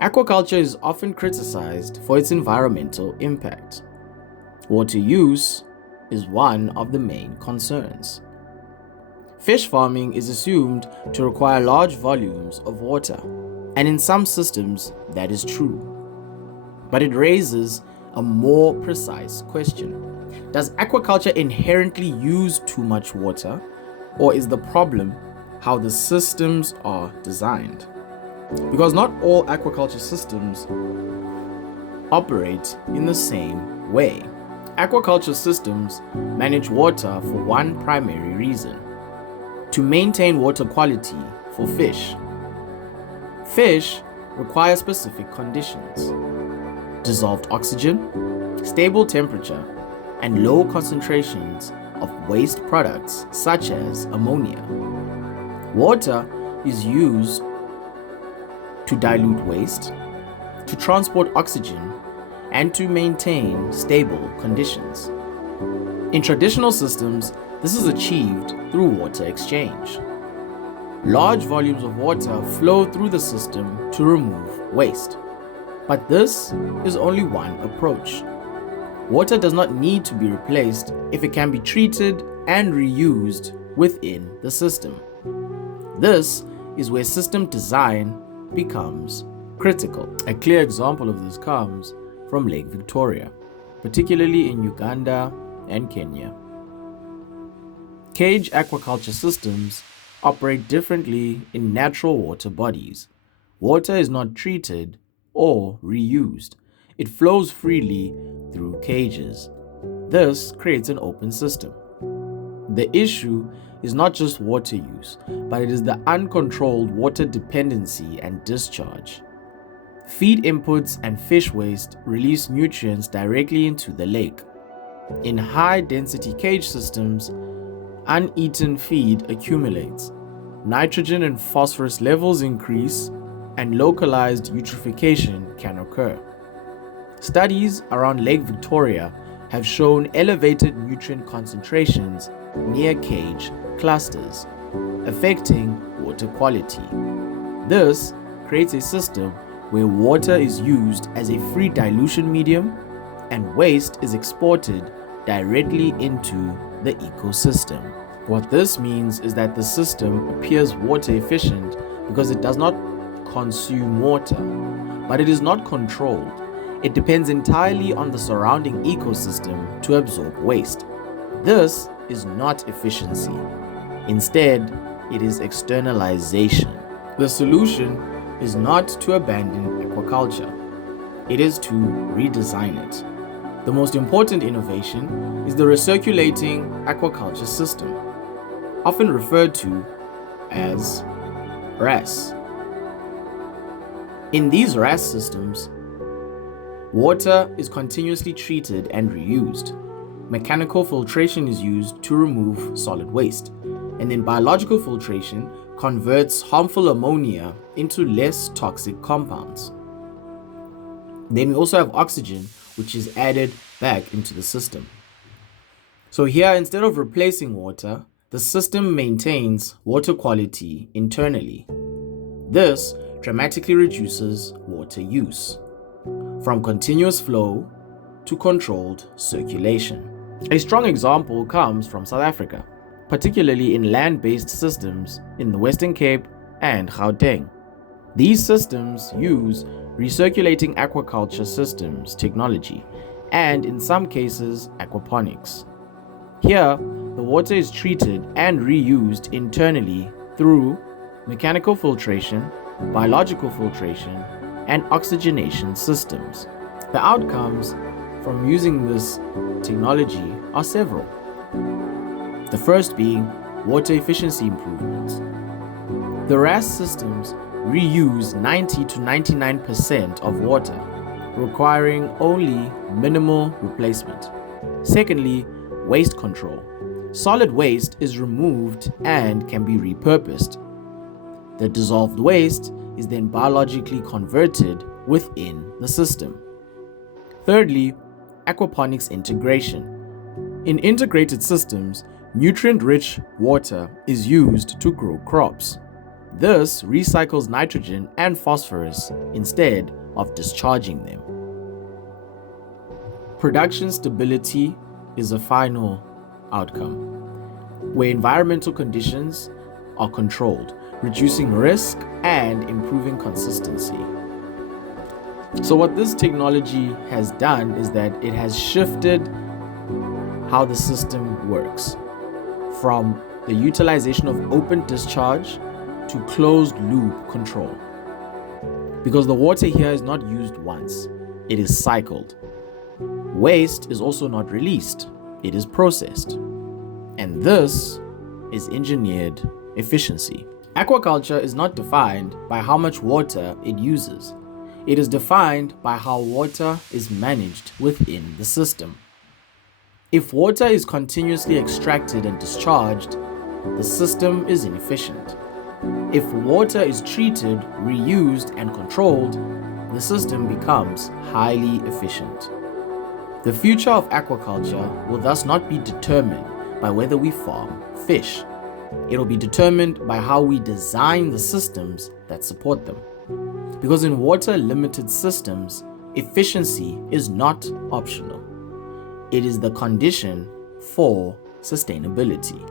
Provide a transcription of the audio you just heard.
Aquaculture is often criticized for its environmental impact. Water use is one of the main concerns. Fish farming is assumed to require large volumes of water, and in some systems that is true. But it raises a more precise question. Does aquaculture inherently use too much water, or is the problem how the systems are designed? Because not all aquaculture systems operate in the same way. Aquaculture systems manage water for one primary reason: to maintain water quality for fish. Fish require specific conditions: dissolved oxygen, stable temperature, and low concentrations of waste products such as ammonia. Water is used to dilute waste, to transport oxygen, and to maintain stable conditions. In traditional systems, this is achieved through water exchange. Large volumes of water flow through the system to remove waste. But this is only one approach. Water does not need to be replaced if it can be treated and reused within the system. This is where system design becomes critical. A clear example of this comes from Lake Victoria, particularly in Uganda and Kenya. Cage aquaculture systems operate differently in natural water bodies. Water is not treated or reused. It flows freely through cages. This creates an open system. The issue is not just water use, but it is the uncontrolled water dependency and discharge. Feed inputs and fish waste release nutrients directly into the lake. In high-density cage systems, uneaten feed accumulates. Nitrogen and phosphorus levels increase, and localized eutrophication can occur. Studies around Lake Victoria have shown elevated nutrient concentrations near cage clusters, affecting water quality. This creates a system where water is used as a free dilution medium and waste is exported directly into the ecosystem. What this means is that the system appears water efficient because it does not consume water, but it is not controlled. It depends entirely on the surrounding ecosystem to absorb waste. This is not efficiency. Instead, it is externalization. The solution is not to abandon aquaculture. It is to redesign it. The most important innovation is the Recirculating Aquaculture System, often referred to as RAS. In these RAS systems, water is continuously treated and reused. Mechanical filtration is used to remove solid waste, and then biological filtration converts harmful ammonia into less toxic compounds. Then we also have oxygen, which is added back into the system. So here, instead of replacing water, the system maintains water quality internally. This dramatically reduces water use, from continuous flow to controlled circulation. A strong example comes from South Africa, particularly in land-based systems in the Western Cape and Gauteng. These systems use recirculating aquaculture systems technology and, in some cases, aquaponics. Here, the water is treated and reused internally through mechanical filtration, biological filtration, and oxygenation systems. The outcomes from using this technology are several. The first being water efficiency improvements. The RAS systems reuse 90 to 99% of water, requiring only minimal replacement. Secondly, waste control. Solid waste is removed and can be repurposed. The dissolved waste is then biologically converted within the system. Thirdly, aquaponics integration. In integrated systems, nutrient-rich water is used to grow crops. This recycles nitrogen and phosphorus instead of discharging them. Production stability is a final outcome, where environmental conditions are controlled, reducing risk and improving consistency. So what this technology has done is that it has shifted how the system works from the utilization of open discharge to closed loop control. Because the water here is not used once, it is cycled. Waste is also not released, it is processed. And this is engineered efficiency. Aquaculture is not defined by how much water it uses. It is defined by how water is managed within the system. If water is continuously extracted and discharged, the system is inefficient. If water is treated, reused, and controlled, the system becomes highly efficient. The future of aquaculture will thus not be determined by whether we farm fish. It will be determined by how we design the systems that support them. Because in water-limited systems, efficiency is not optional. It is the condition for sustainability.